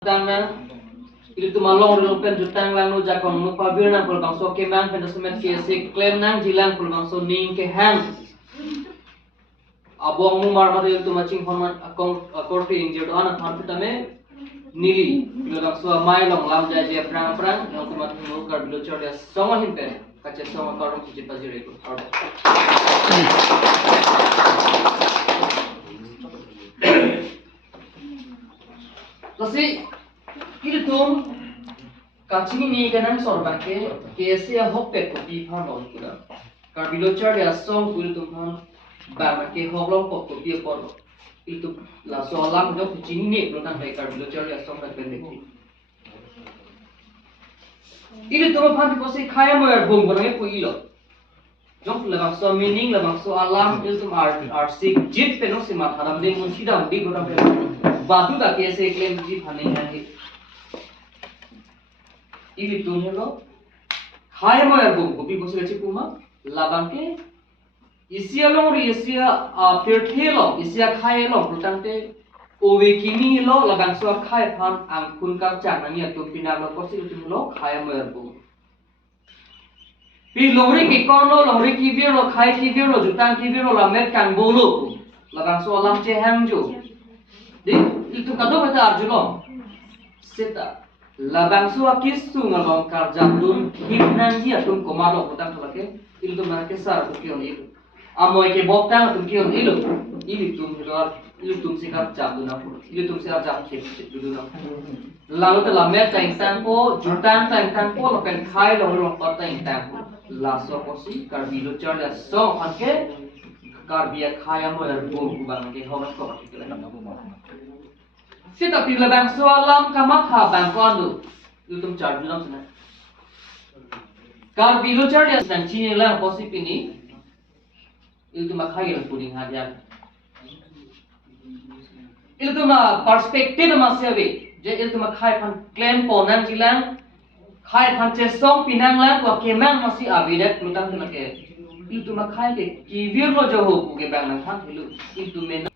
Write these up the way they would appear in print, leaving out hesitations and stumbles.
Tana itu malong rilong pen jutang lang no jakong no pavir nang pul bangso kemang pen sumet ke se claim nang jilang pul bangso ning ke hang abong mu mar mari itu macing format korti injured on athan tame nili pul bangso mai long lam jai je prang prang no tumat no kar bilo chor ya songa him pen kache songa karom ki pajire ko Lasi itu tuh kacing ini kan sorban ke kese hoppe kopi phan on kura karbilo char ya song kul tu phan ba ke hoglong kopi por itu la solam jo kacing ini belum kai karbilo char ya song na pendek itu tuh phan di posi kaya mo yar bong bonang ko ilo jong labang so meaning labang so alam itu ar sik jit peno si matharam de mun sidam di gora pe batu da kese claim ji phane hai ini tuh hello hai mo yar bong kopi posi gachi kuma labang ke isia long ri isia perthelo isia khai long prutangte owe kimi lo labang so khai phan ang kun kap chak nani atu pina lo posi tu lo khai mo yar bong pi longri ki kono longri ki viro khai ki viro jutang ki viro la met kan bolo labang so alam che hangjo di itu kado bata arjulo seta labang so kisu ngalong karjandun himnanji atum komalo putang thalake itu marake sar tukion itu amoy ke bokta tukion itu ini tum hilor itu tum sikap jabuna itu tum sikap jab khep duduna lalu telah met tang ko jutan tang ko lapen khai lo pata tang laso posi karbilo char ya so hanke karbia khaya mo yar bom bang ke homas ko sita pila bang so alam kamakha bang ko andu yutum char julam sana karbilo char ya nang chini la posi pini itu makhai la puring hadian itu ma perspektif ma sewe je itu makhai pan claim ponan jilang khai phan che song pinang la ko kemang masi avidet lutang tunake itu makhai ke kivir lo jo ho ke bang nang than hilu itu men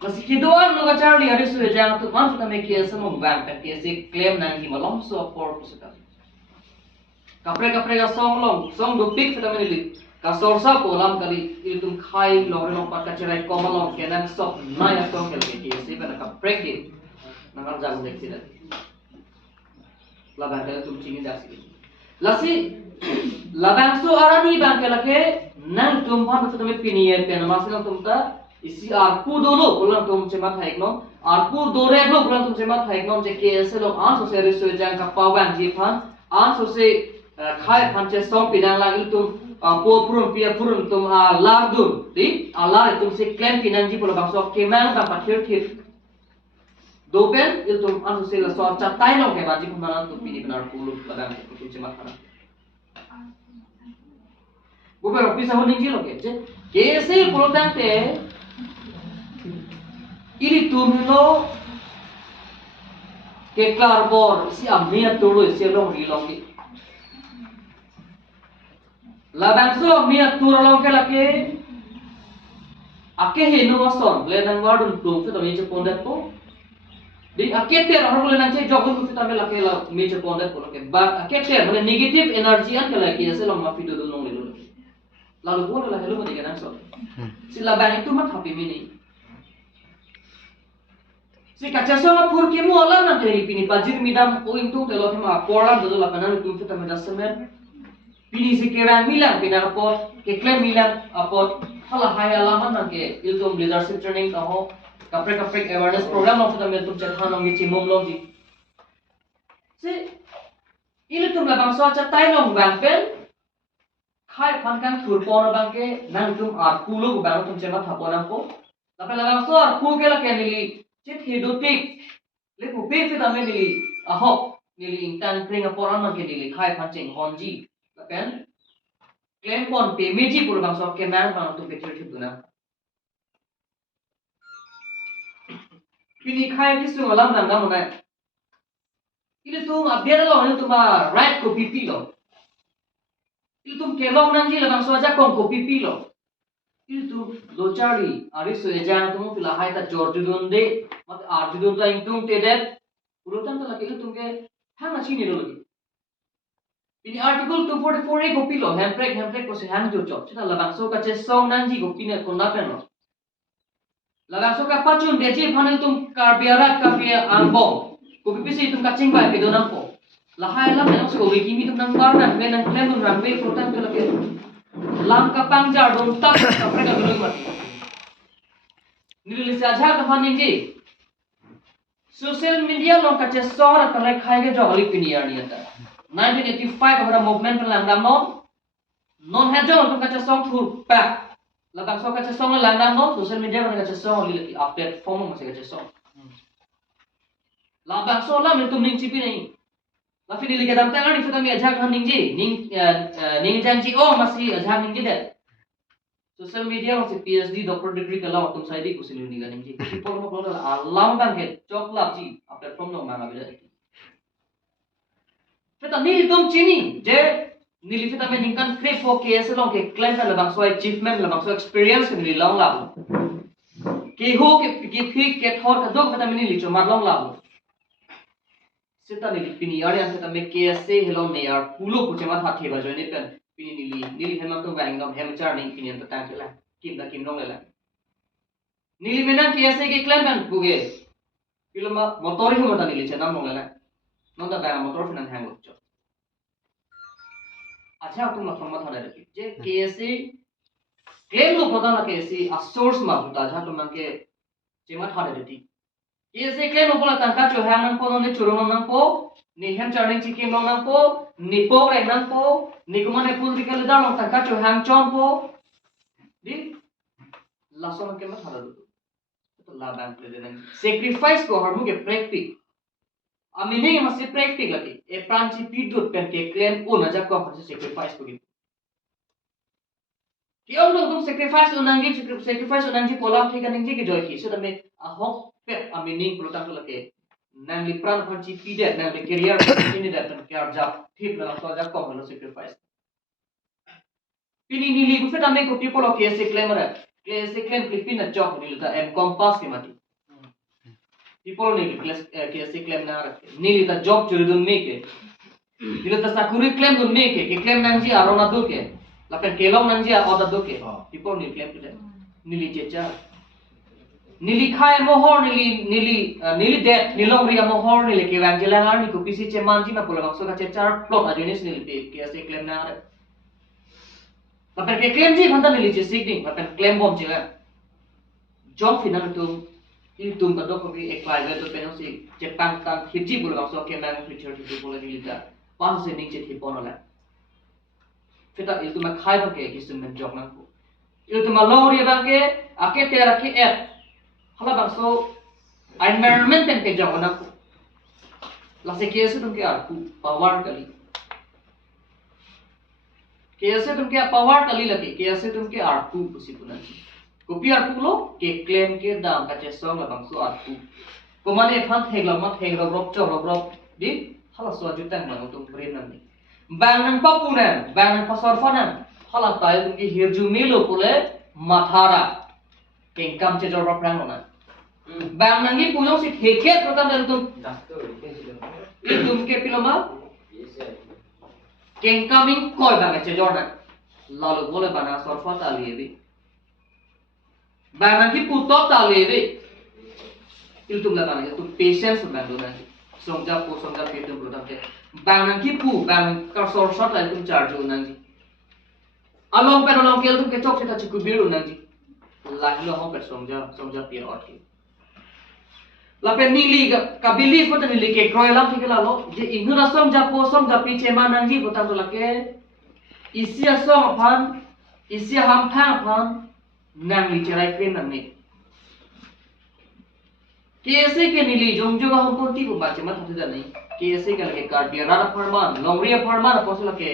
masi kidoan lo gachar li harisu jang tu man suka me ke samo bang ka ke se claim nang hi malom so for pusuka kapre ga song do pik suka me li ka sorsa ko lam kali itu khai lo no pat ka cherai komalom kenan sok naya song ke se bana kapre ke nang jang dek sidat labang kala tum chini dasi lasi labang so arani bang kala ke nang tum phan tu me piniye pen masila tum ta isi arpu dolo ulang tum chema thaikno arpu dore lo ulang tum chema thaikno je ke se lo an so se re so jang ka pawan ji phan an so se khai phan che song pinang la il tum po purun pia purun tum lar dun di ala tum se claim pinang ji polo bang so ke mang ta pathir thip dopen itu anu sila soal catai nong ke baji pemanalan tu pini benar puluh ladang itu cemat kana bukan office ho ningi lo ke kese puluh tante ini tumlo ke karbor si amnia tulu si long rilong ki ladang so amnia turolong ke lake ake henu ason lenang wadun tum tu tami cepondat ko di aketer orang boleh nanti jogun tu kita melaki la major pondat kalau ke bak aketer boleh negative energy an kalau kia selam mafi dulu nong dulu lalu boleh lah hello mesti kan so sila bang itu mat happy mini si kaca so ngapur kimu ala na dari pini bajir midam poin tu telo tema koran dulu lah kanan tu kita medas semer pini si kira milang pina rapor ke klaim milang apot halah hai alaman nangke iltum leadership training tahu kapre awareness program of the metum chathan ngi chimom long ji se ile tum labang so chatai long bang pen khai phan kan thur pon bang ke nang tum ar pulo bang tum chema thapona ko lape labang so ar pu ke la ke nili chit hidotik le pu pe se dame nili ahok nili intan pring aporan ma ke nili khai phan cheng honji lapen claim pon pe meji pur bang so ke man bang tum ke chir thibuna Pini khai kisu malam nang namu nai. Ini tum abdian lo ini tum right ko pipi lo. Ini tum kelong nang ji labang soja kong ko pipi lo. itu lo cari ari so ejana tumu pila hai ta jorjudun de mat arjudun ta ingtung tedet urutan ta lagi itu ke hang achi ni lo lagi ini article 244 e kopi lo handbrake ko se hang jo chop chita labang so ka che song nanji ko pine ko na pen lo labang so ka pachun de je phanel tum kar biara ka pia angbong ko pisi tum ka ching bai pe do nam ko la hai lam na so wi kimi tum nang mar na me nang klem tum ran we ko tan to lagi lam ka pangjar dong tak ka pre ka biloi mati nilil se aja ka haning ji social media long ka che sor ka lai khai ge jogli piniar ni ata 1985 hora movement lang dam non ha jong ka che song thur pa la bang so ka che song lang dam social media ka che song li update form ma se ka che song la bang so la me tum ning chi pi nei la fi li ka dam ta ni fa mi aja ka haning ji ning jang ji o masi aja ning ji de social media masih PhD doctor degree kalau waktu saya di kusin ini kan ini people mau keluar alam bang ke coklat sih platform no mana beda kita nih tom cini je nili kita meningkan create for case long ke claim lah bang so achievement lah bang so experience ni long lah ke ho ke thor ka dog kita menili cuma long lah kita nili pini ada yang kita make case hello ne yaar pulo kuche mat hath theba join pen pini nili hemam to bang ngam hem char ning pini ta tang la kim nong la nili menang case ke claim ban buge piloma motor hi mata nili chena nong la non da bang motor finan hang cho acha tu ma thama thana re je case claim lo pata na case a source ma buta ja to man ke chema thana re case claim lo bola tangka cho hang nang ko ne churong nang ko ni hem char ning chikim nang ko ni po re nang po ni ko mane political da long tangka cho hang chom po di lason ke ma thana do to la bang president sacrifice ko harmu ke practice amine masih practice lagi e pranchi pidut pen ke claim o na jak ko hase sacrifice ko ki ông dong sacrifice unangji pola thika ningji ke joy ki so da me a hok pet amine ko tang lake nang li pran pranchi pidet nang li career ini da pen kyar jak thip na so jak ko halo sacrifice pini ni li bu fet ame ko people ke se claim ra ke se claim clipin na job ni da em compass ke mati people ni ke se claim na ra ni li da job churi dun me ke ni da sakuri claim dun me ke claim nangji arona do ke lapen kelong nangji oda do ke people ni claim ke nili checha nili khai mohor nili det nilong ria mohor nili ke wangela ngar ni ko pisi che manji na pola bakso ka checha plot ajenis nili pe ke se claim na ra lapen ke claim ji khanda nili che sigding lapen claim bom che job final tu itu ka do ko bi eklai ga to peno si jepang tang hiji pola bakso ke mang future tu pola nili ta pas se ning che thipon la kita itu mak khai ba ke kisum men jok nang ko itu ma lori ba ke ake te rakhi app hala bang so environment pen ke jok nang ko la se ke su tum ke ar ku power kali ke se tum ke power kali lagi ke se tum ke ar ku pusi punan ko pi ar ku lo ke claim ke dam ka che song la bang so ar ku ko mane phan theg la ma theg rob chok rob di hala so ju tang ma tum brain nam ni bang nang papunan bang nang pasor fanan hala tai tungi hirju milo pule mathara kengkam che jor prang na bang nang gi puyong si theke protam dal tum tum ke piloma kengkaming koi bang che jor na lalu bole bana sorfa ta liye bang nang gi putok ta liye il tum la bang tu patience bang do na songja pe tum protam te bang nang ki pu bang ka sor shot la tum charge nang ji along pen along kel tum ke chok ta chiku biru nang ji la lo ho pe songja pe ot ki la pen ni li ka believe pot ni li ke kroi lam thik la lo je inhuna songja pi che ma nang ji potam to la ke isia song phan isia ham phan nang li cherai kren nang ni कैसे के नीली जोंग जोगा हम पोती को बाचे मत होते नहीं कैसे के लगे कार्डियरा फरमान लोंगरिया फरमान पोसे लगे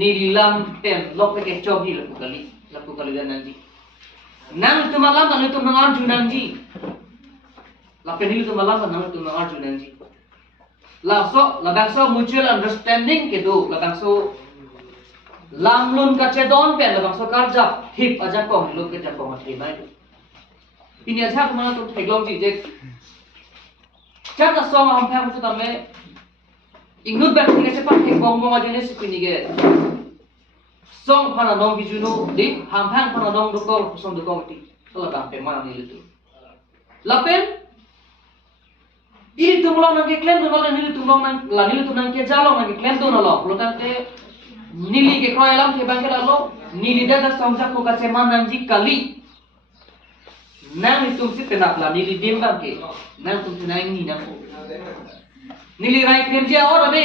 नीलम पेन लोक के चौकी लपु कली नंग जी नंग तुमला नंग तुम नंग जुनंग जी लपे नील तुमला नंग तुम नंग जुनंग जी लासो मुचुअल अंडरस्टैंडिंग के दो लगासो lamlun ka chedon pen la bang so karja hip aja kong lu ke ja kong thi mai ini aja mana tu theglong ji je cha ta song am phang chu ta me ingut ba thi ke pa thek bong bong aja ne sikini ge song phana nong bi juno di ham phang phana nong du ko song du ko ti la bang pe ma ni lu lapen ini tumlong nang ke klem do la ni tumlong nang la ni tumlong ke jalong nang ke klem do na lo lotan te nili ke kroelam ke bangke lalo nili da somja ko ka chema nang ji kali nang tum si penap la nili dim bangke nang tum nang ni nang nili rai klem je or abe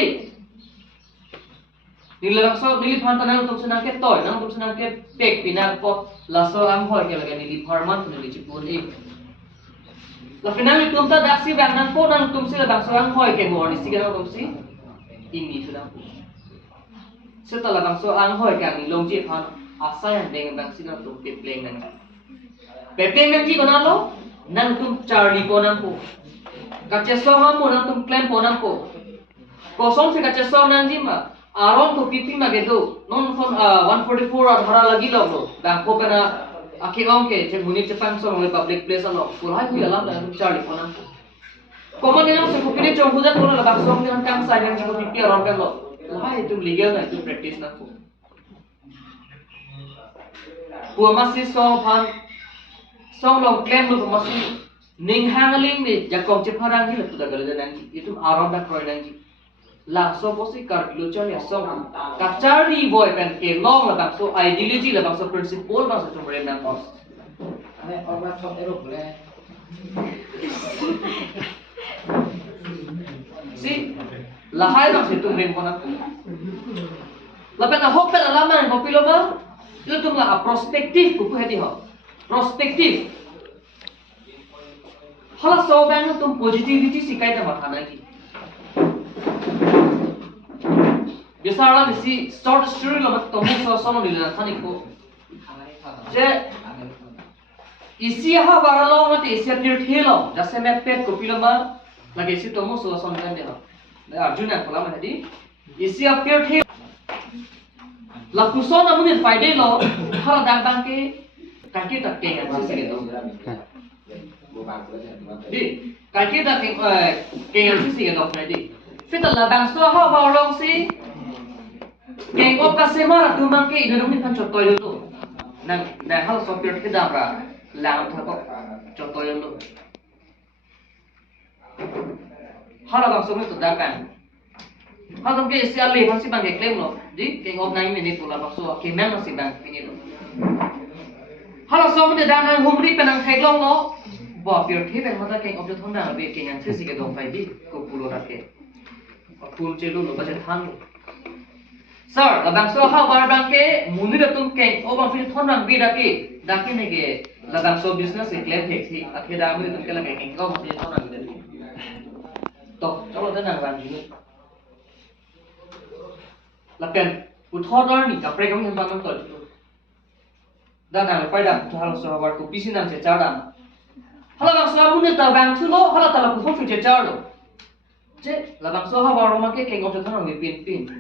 nili langso nili phanta nang tum senang ke toy nang tum senang ke pek pinak pot laso am hoi ke laga nili farman nili chipun e la final tum ta daksi bang nang ko nang tum si la bang so am hoi ke bor ni si ke tum si ini sudah setelah bangso ang hoi kami long ji phan asa yang dengan bang sina tu pepleng nang ji kona lo nang tum charlie ko nang ko kache so ma mo nang tum claim ko nang ko kosong se kache so nang ji ma aron to pipi ma gedo non phone 144 ar dhara lagi lo bang ko pena akhi ong ke je muni chepang so le public place lo pulai hu alam nang charlie ko nang ko common nang se ko pine chong huja ko la bang so nang kang sai nang ko pipi aron kan lo Wah itu legal na itu practice na ko. Buat masih song long claim lu masih ning hangaling ni jakong ceparang ni letu dagal dan itu aram dak kroy nang la so posi kar lu chon ya song kachari boy pen ke long la so ideology la so principle ba so tumre nang pos. Ane orang sok erok le. Si lahai bang situ rim kona lapen hok pen alaman ko piloma itu tum la prospektif ku heti ho prospektif hala so bang tum positivity sikai ta matha na ki bisara bisi short story lo mat tomu so sono lila thani ko je isi ha baralo mat isi tir thelo jase me pet ko piloma lagi si tomu so sono kan de ho Arjuna kolam hadi isi appear the la kusona munin faide lo hala dang bang ke kaki tak ke yang sisi gitu di kaki tak ke yang sisi gitu Freddy fita la bang so ha ba long si ke op ka semara tu mang ke ida munin kan chotoy lo nang hal so appear ke dabra lam tha ko chotoy lo hala bang so tu dakan hala ke isi ali pasti bang ke claim lo di ke op 9 minute pula bang so ke memang si bang ini lo hala so mu de dan humri penang khailong lo bo pir ke ben mata ke op thon na be ke yang sisi ke dong pai di ko pulo rake pul chelu lo ba than sir la bang so ha bar bang ke muni da tum ke o bang fir thon rang bi da ke ne ke la bang so business ke claim thek si akhe da mu tum ke la ke ko mo thon rang bi to chalo da nang ran ji lapen uthodar ni kapre kam hem bang to dan nang pai da hal so bar ko pisi nang che chada hala bang so mun ta bang thu lo hala ta la ko fu che chado je la bang so ha bar ma ke ngom thon rang bi pin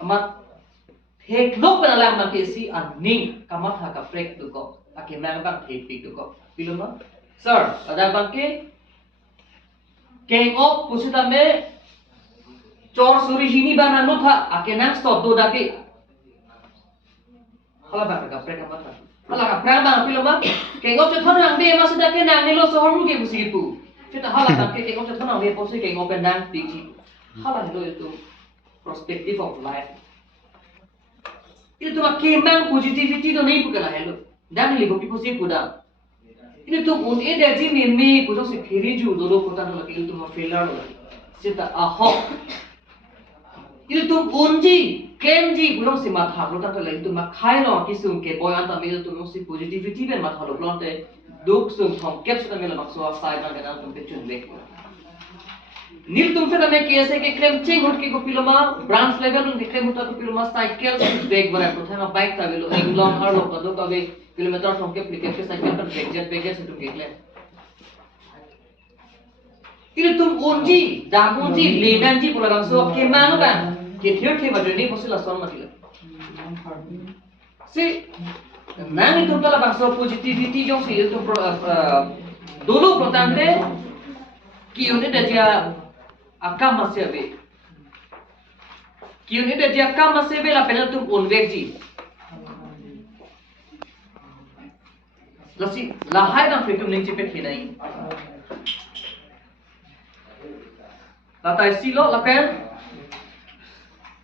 ama thek lok pa la ma ke si aning kamat ha ka prek tu ko ake mang bang thek pi tu ko piloma sir ada bang ke keng op pusita me chor suri jini bana no tha ake nang stop do dake hala ba ka preka mata hala ka prang bang piloma keng op che thon rang be ma sida ke nang ni lo so horu ke busi pu chita hala ba ke keng op che thon rang be posi keng op nang pi ji hala lo itu perspective of life itu ke mang positivity do nei pukala hello dan li bopi posi puda ini tuh un ide ji min mi pujo si phiri ju do puta no lagi itu ma failure lo sita aho ini tuh unji claim ji pujo si ma tha lo ta to lagi itu ma khai lo kisum ke boy anta mi tu si positivity ben ma tha lo plante duk sum thom kep sa mela makso sai na ga tum pe chun le nil tum fe me कैसे के claim ching hot ke ko piloma branch level un claim hota ko piloma cycle break bana ko thama bike ta velo ek long ar lo do ka ve kilometer from के application के cycle पर break jet break jet तुम claim ini tum unji dan unji ledan ji pula bang so ke manu kan ke thier the bajoni posila son matila Si nang itu pala bangsa positivity jong si itu dulu protante kiune dah dia akam masih abe kiune dah dia akam masih abe la pena tu unvekji lasi lahai na fitum ning cipet hinai latai silo la pen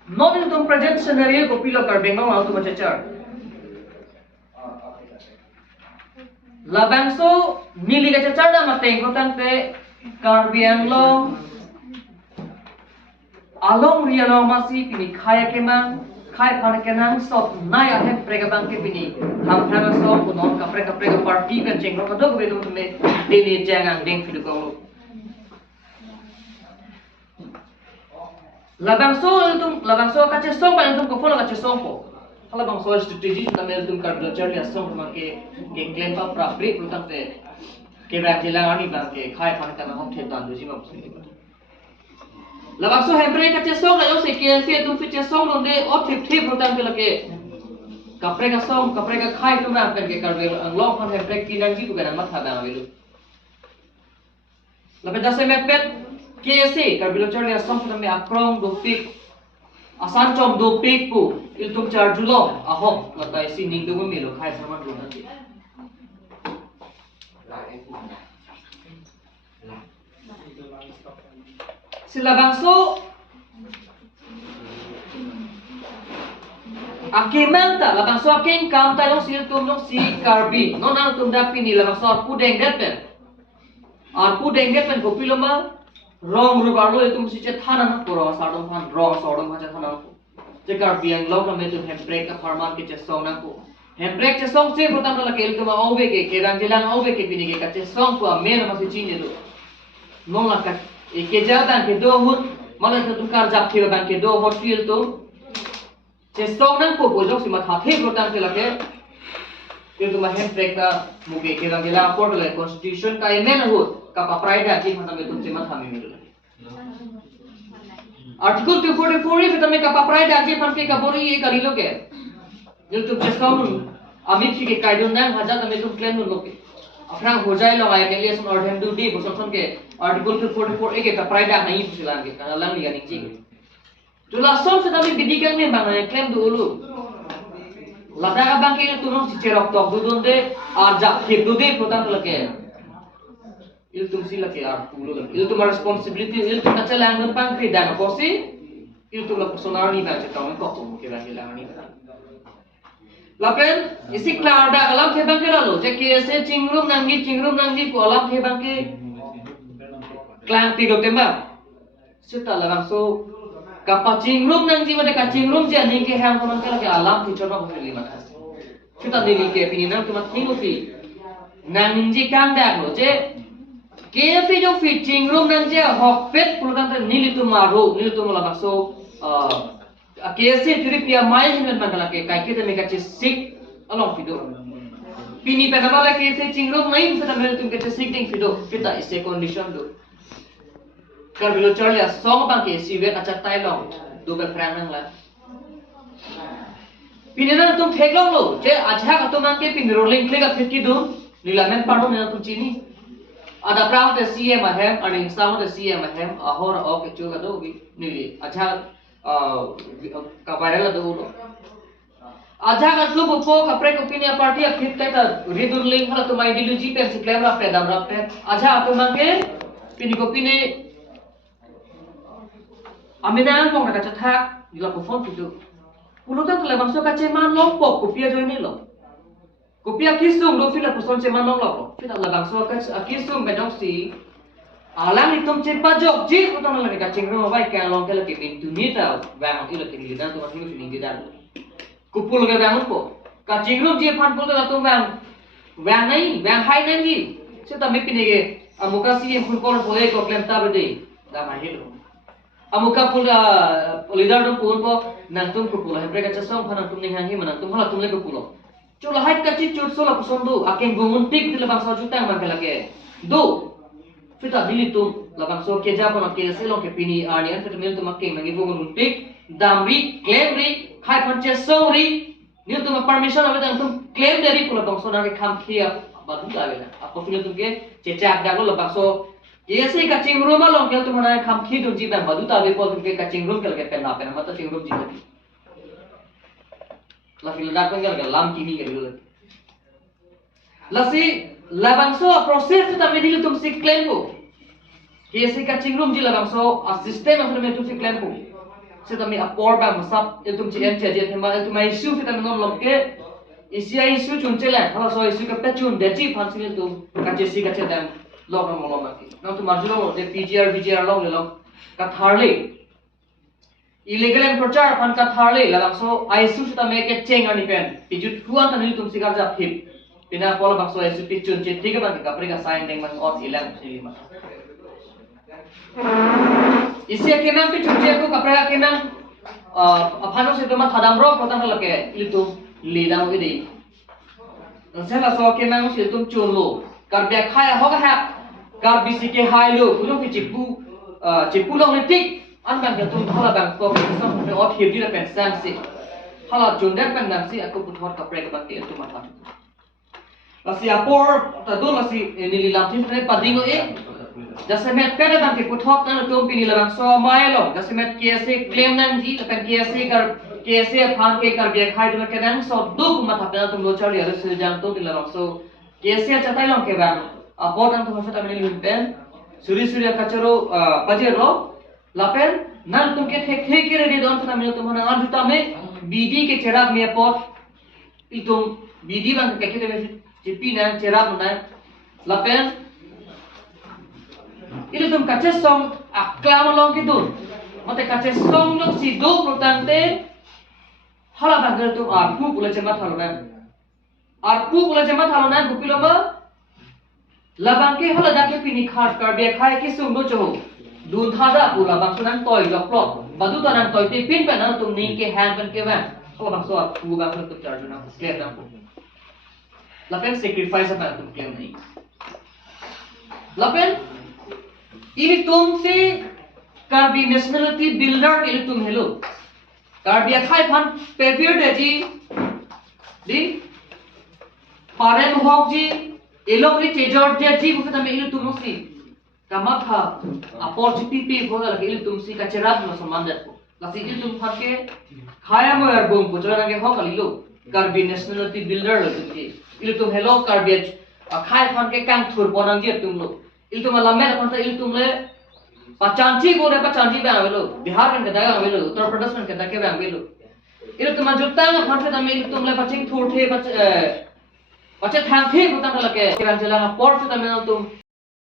non itu present scenario ko pilo kar bengong auto macacar la bangso nili ka cacar na mateng ko tante karbiang long along rialo masih pini khaya keman khai khane kenang sot nai ahe prega bangke pini ham thana so punon ka prega party kan chengro ka dog bedum me dini jangang deng fidu ko labangso kache song pa entum ko follow kache song ko labangso strategy na entum kar culture ya song ma ke claim pa prapri putan te ke ba jilang ani bang ke khai khane kana hom the dan duji ma pusni labangso hembre kache song la yo se ke se tu fiche song donde o thip thip putan ke lake kapre ka song kapre ka khai tu ma ke kar vel anglong kan hembre kinang ji tu kana ma tha ba velu lape dase mepet KSA karbilo charlia song me akrong do pik asan chom do pik pu il tum char julo aho latai si ning do me lo khai saman do na sila bangso akimanta la bangso aking kam ta yung sil tum yung si karbi non ang tum dapi ni la bangso pu dengget pen arpu dengget pen kopiloma rong rubarlo itu mesti cek thana na pura sadong than rong sodong macam thana ko cekar biang log na metu handbrake ka farman ke cek song na ko handbrake cek song cek putan la kel tuma obe ke rang jelang obe ke bini ke ka cek song ko mer masih cine do non la ka ke jadan ke do hut mana tu tukar jap ke ban ke do hot feel to cek song na ko bojok si mat hathe putan ke la ke itu mah handbrake ka muke ke rang jelang port la constitution ka emen hut kapa pride achi mana me tum chema thami milu article 244 if tame kapa pride achi pan ke kabori ye kari loge jil tum chesaun amit ki ke kaidon nang haja tame tum claim loge apna ho jai lo ay ke liye sun ordem du di boson ke article 244 ek ka pride nahi pusilan ke kana lang liya ning chi tu la som se tame bidikan me bang claim du ulu lada ka bang ke tunong si cherok tok du donde arja ke du de potan lage il tum sila ke ar pulo il tum responsibility il tum kacha langan pang kri dana kosi il tum la personal ni ba che tong ko ko ke la langan ni lapen isi klar da alam the bang ke lo je ke se chingrum nangi ko alam the bang ke klang pi lo temba sita la bang so kapa chingrum nangi ma ka chingrum je ani ke ham ko man ke alam thi chona ko li ma sita ni ke pi na tum thi ko fi nangi kang da lo je KFC जो fitting room नंजे हॉकपेट पुलकांत नीलितु मारो नीलितु मला बक्सो KFC फिर पिया माय हिनन मंगला के काय के तमे कचे सिक अलोंग फिदो पिनी पे नबाला KFC चिंग रूम नहीं फिर तमे तुम कचे सिक टिंग फिदो फिता इसे कंडीशन दो कर बिलो चले सॉन्ग बांके सीवे अच्छा ताइलोंग दो बे फ्रांग ला पिने ना तुम फेकलोंग लो जे अच्छा का तुम के पिन रोलिंग क्लिक फिर की दो नीलामेन पाडो ना तुम चीनी ada prang te CM ahem ani sang te CM ahem ahor ok chuga do gi nili acha ka viral do lo acha ka tu po ka pre ko pinia party a fit ta ridur link hala tu mai dilu ji pen si claim ra pe dam ra pe acha tu mangke pini ko pini amina mong ka cha thak dila ko phone tu pulutan tele bangso ka che man long pok ko pia join lo Kopia kisung do fila puson ce manong lo. Fila la bangso ka kisung bedong si alang itum ce pajok ji utang la ka cingro bai ka long kala ke pintu ni ta bang ilo ke lidan to masingo sini didan. Kupul ke bang ko. Ka cingro je phan pul ta tum bang nai bang hai nai ji. Se ta me pine ke amuka si pul pol pole ko klem ta bede. Da ma helo. Amuka pul lidan do pul po nang tum kupul he breka chasong phan tum ning hang hi manang tum hala tum le ko pulo. Chula hait kachi chut sola pusondo aking gumuntik di labang sa jutang magkalake do Fita bili tu labang so ke ja kono ke se long ke pini arni an fita mil tu makke mangi vong runtik damri claim ri khai panche so ri nil tu ma permission ave tang tum claim dari pula bang so na ke kham khia badu la vela apo fil tu ke chechak da lo labang so ye se ka ching room long ke tu mana kham khi tu ji bang badu ta ve pol tu ke ka ching room ke pe na pe na mata ching room ji la fil da kan ke lam kini ke lo lasi labangso a process ta medili tum si claim ko kesi ka chingrum ji labangso a system of me tum si claim ko se ta me a por ba masap il tum chi en che je thema il tum ai su ta me non lom ke isi ai su chun che la hala so isu ka pe chun de ji phan si tum ka che si ka che dan log ram lom ma ki na tum marjulo de pgr log le lom ka tharle illegal and prochar phan ka tharle labangso ai su ta me ke cheng ani pen pijut huan ta nil tum si gar ja phip pina pola bakso esu picture che tiga bang kapri ka sign deng bang on ilang silima isi ke nang picture che ko kapra ke nang aphano se toma thadam ro protan lake itu lidang ide sela so ke nang se tum cholo kar bya khaya hoga ha kar bisi ke hailo kuno fi chipu long tik an bang tum thala bang ko sam me ot hibi la pen sang se hala jondak bang nang si aku puthor kapra ka bang tu ma lasi apor tadu lasi nili lamtin tre padingo e jasemet pere bang ke kuthok nan tum pini labang so maelo jasemet kese claim nan ji lapan kese phan ke kar bia khai de ke nan so duk ma thapena tum lo chali ar se jang to labang so kese chatai long ke bang apor an tum sa meni pen suri kacharo pajero lapen nan tum ke thek ke re don sa meni tum na an juta me bidi ke cherak me apor itum bidi bang ke ke de Cipina cerah mana lapen ini tum kaces song aklam long gitu mate kaces song lok si do protante hala bagar tu arpu pula cemat halona gupilo ma labang ke hala dake pini khar kar be khai ke sung do cho dun thada pula bang sunan toy lok plot badu tanan toy te pin pe na tum ning ke hand pen ke ba hala bang so pu bang tu charge na ke na lapen sacrifice apa tum claim nahi lapen ini tum se karbi nationality builder ini tum hello karbi akhai phan papier de ji di paren hok ji elong ri tejor de ji bu ta me ini tum si kamatha opportunity pe hoga lagi ini tum si ka cherat ma saman dat ko lasi ini tum phan ke khaya mo yar bom ko jara ke hok alilo karbi nationality builder lo tum il tum hello garbage khai phan ke kang thur ponang je tum lo il tum la mer phan ta il tum le pachanchi go re pachanchi ba avelo bihar kan kada avelo uttar pradesh kan kada ke ba avelo il tum jutta phan se tam il tum le paching thur the pache thang the ko tam la ke kan jela por se tam tum